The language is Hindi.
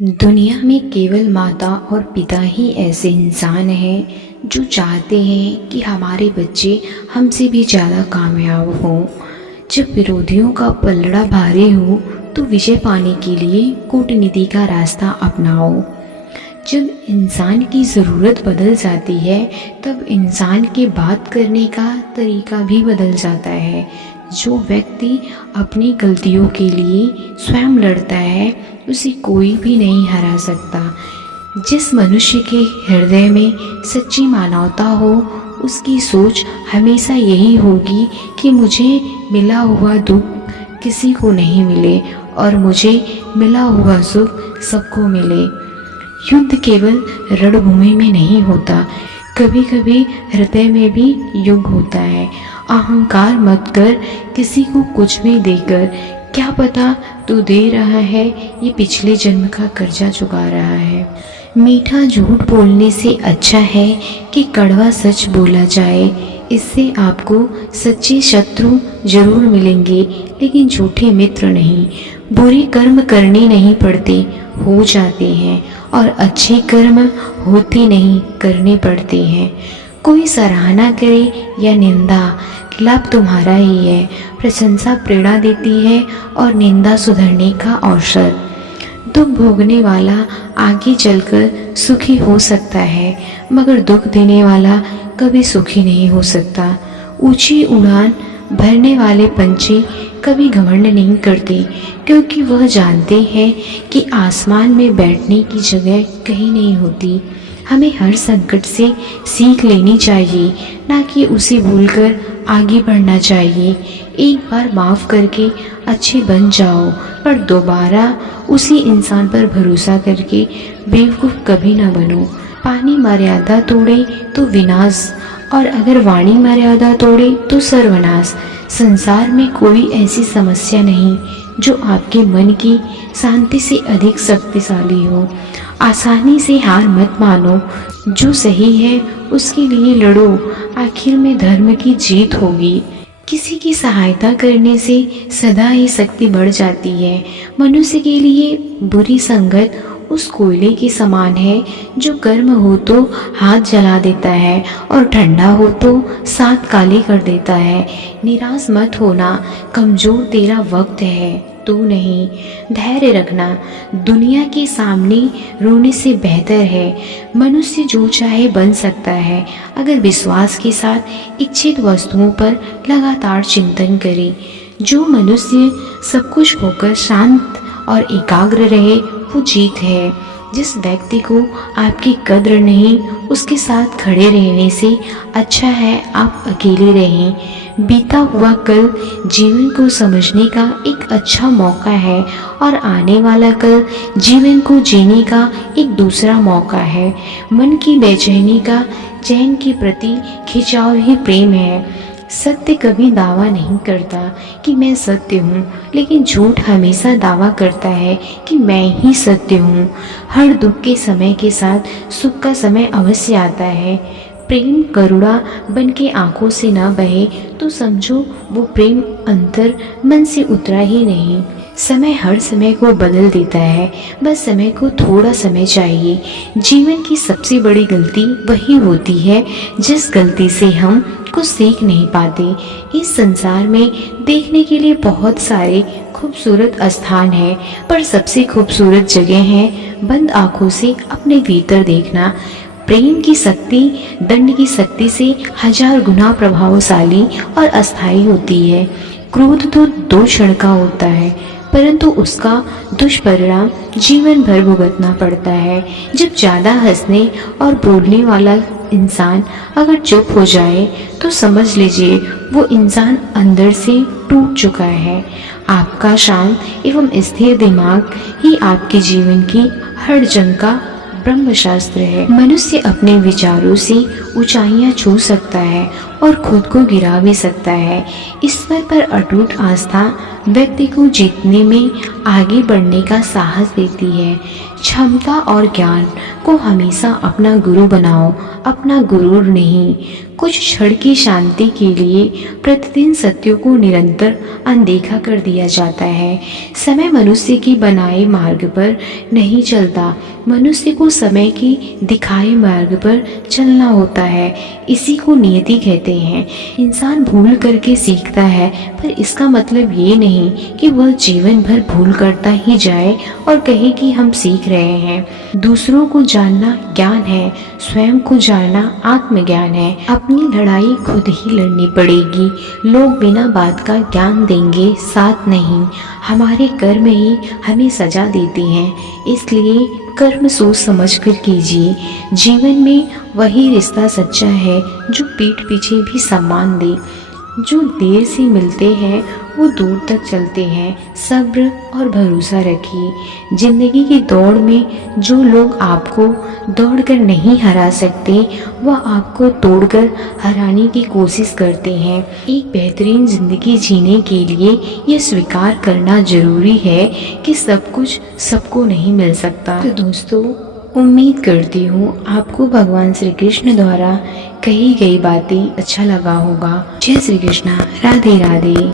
दुनिया में केवल माता और पिता ही ऐसे इंसान हैं जो चाहते हैं कि हमारे बच्चे हमसे भी ज़्यादा कामयाब हों। जब विरोधियों का पलड़ा भारी हो तो विजय पाने के लिए कूटनीति का रास्ता अपनाओ। जब इंसान की ज़रूरत बदल जाती है तब इंसान के बात करने का तरीका भी बदल जाता है। जो व्यक्ति अपनी गलतियों के लिए स्वयं लड़ता है उसे कोई भी नहीं हरा सकता। जिस मनुष्य के हृदय में सच्ची मानवता हो उसकी सोच हमेशा यही होगी कि मुझे मिला हुआ दुख किसी को नहीं मिले और मुझे मिला हुआ सुख सबको मिले। युद्ध केवल रणभूमि में नहीं होता, कभी कभी हृदय में भी युद्ध होता है। अहंकार मत कर किसी को कुछ भी देकर, क्या पता तू दे रहा है ये पिछले जन्म का कर्जा चुका रहा है। मीठा झूठ बोलने से अच्छा है कि कड़वा सच बोला जाए। इससे आपको सच्चे शत्रु जरूर मिलेंगे लेकिन झूठे मित्र नहीं। बुरे कर्म करने नहीं पड़ते, हो जाते हैं, और अच्छे कर्म होते नहीं, करने पड़ते हैं। कोई सराहना करे या निंदा, लाभ तुम्हारा ही है। प्रशंसा प्रेरणा देती है और निंदा सुधरने का अवसर। दुख भोगने वाला आगे चलकर सुखी हो सकता है मगर दुख देने वाला कभी सुखी नहीं हो सकता। ऊंची उड़ान भरने वाले पंछी कभी घमंड नहीं करते क्योंकि वह जानते हैं कि आसमान में बैठने की जगह कहीं नहीं होती। हमें हर संकट से सीख लेनी चाहिए, ना कि उसे भूलकर आगे बढ़ना चाहिए। एक बार माफ़ करके अच्छे बन जाओ पर दोबारा उसी इंसान पर भरोसा करके बेवकूफ़ कभी ना बनो। पानी मर्यादा तोड़े तो विनाश, और अगर वाणी मर्यादा तोड़े तो सर्वनाश। संसार में कोई ऐसी समस्या नहीं जो आपके मन की शांति से अधिक शक्तिशाली हो। आसानी से हार मत मानो, जो सही है उसके लिए लड़ो, आखिर में धर्म की जीत होगी। किसी की सहायता करने से सदा ही शक्ति बढ़ जाती है। मनुष्य के लिए बुरी संगत उस कोयले के समान है जो गर्म हो तो हाथ जला देता है और ठंडा हो तो साथ काले कर देता है। निराश मत होना, कमजोर तेरा वक्त है, तू नहीं। धैर्य रखना, दुनिया के सामने रोने से बेहतर है। मनुष्य जो चाहे बन सकता है अगर विश्वास के साथ इच्छित वस्तुओं पर लगातार चिंतन करे। जो मनुष्य सब कुछ होकर शांत और एकाग्र रहे वो जीत है। जिस व्यक्ति को आपकी कद्र नहीं उसके साथ खड़े रहने से अच्छा है आप अकेले रहें। बीता हुआ कल जीवन को समझने का एक अच्छा मौका है और आने वाला कल जीवन को जीने का एक दूसरा मौका है। मन की बेचैनी का चैन के प्रति खिंचाव ही प्रेम है। सत्य कभी दावा नहीं करता कि मैं सत्य हूँ, लेकिन झूठ हमेशा दावा करता है कि मैं ही सत्य हूँ। हर दुख के समय के साथ सुख का समय अवश्य आता है। प्रेम करुणा बन के आँखों से ना बहे तो समझो वो प्रेम अंतर मन से उतरा ही नहीं। समय हर समय को बदल देता है, बस समय को थोड़ा समय चाहिए। जीवन की सबसे बड़ी गलती वही होती है जिस गलती से हम कुछ सीख नहीं पाते। इस संसार में देखने के लिए बहुत सारे खूबसूरत स्थान हैं, पर सबसे खूबसूरत जगह है बंद आँखों से अपने भीतर देखना। प्रेम की शक्ति दंड की शक्ति से 1000 गुना प्रभावशाली और अस्थायी होती है। क्रोध तो 2 क्षण का होता है परंतु उसका दुष्परिणाम जीवन भर भुगतना पड़ता है। जब ज़्यादा हंसने और बोलने वाला इंसान अगर चुप हो जाए तो समझ लीजिए वो इंसान अंदर से टूट चुका है। आपका शांत एवं स्थिर दिमाग ही आपके जीवन की हर जंग का ब्रह्म शास्त्र है। मनुष्य अपने विचारों से ऊंचाइयां छू सकता है और खुद को गिरा भी सकता है। ईश्वर पर अटूट आस्था व्यक्ति को जीतने में आगे बढ़ने का साहस देती है। क्षमता और ज्ञान को हमेशा अपना गुरु बनाओ, अपना गुरूर नहीं। कुछ क्षण की शांति के लिए प्रतिदिन सत्यों को निरंतर अनदेखा कर दिया जाता है। समय मनुष्य की बनाए मार्ग पर नहीं चलता, मनुष्य को समय की दिखाए मार्ग पर चलना होता है। इसी को नियति कहते हैं। इंसान भूल करके सीखता है, पर इसका मतलब ये नहीं कि वह जीवन भर भूल करता ही जाए और कहे कि हम सीख रहे हैं। दूसरों को जानना ज्ञान है, स्वयं को जानना आत्मज्ञान है। अपनी लड़ाई खुद ही लड़नी पड़ेगी। लोग बिना बात का ज्ञान देंगे, साथ नहीं। हमारे कर्म ही हमें सजा देते हैं, इसलिए कर्म सोच समझ कर कीजिए। जीवन में वही रिश्ता सच्चा है जो पीठ पीछे भी सम्मान दे। जो देर से मिलते हैं वो दूर तक चलते हैं। सब्र और भरोसा रखिए। जिंदगी की दौड़ में जो लोग आपको दौड़कर नहीं हरा सकते, वह आपको तोड़कर हराने की कोशिश करते हैं। एक बेहतरीन जिंदगी जीने के लिए यह स्वीकार करना जरूरी है कि सब कुछ सबको नहीं मिल सकता। तो दोस्तों, उम्मीद करती हूँ आपको भगवान श्री कृष्ण द्वारा कही गई बातें अच्छा लगा होगा। जय श्री कृष्णा, राधे राधे।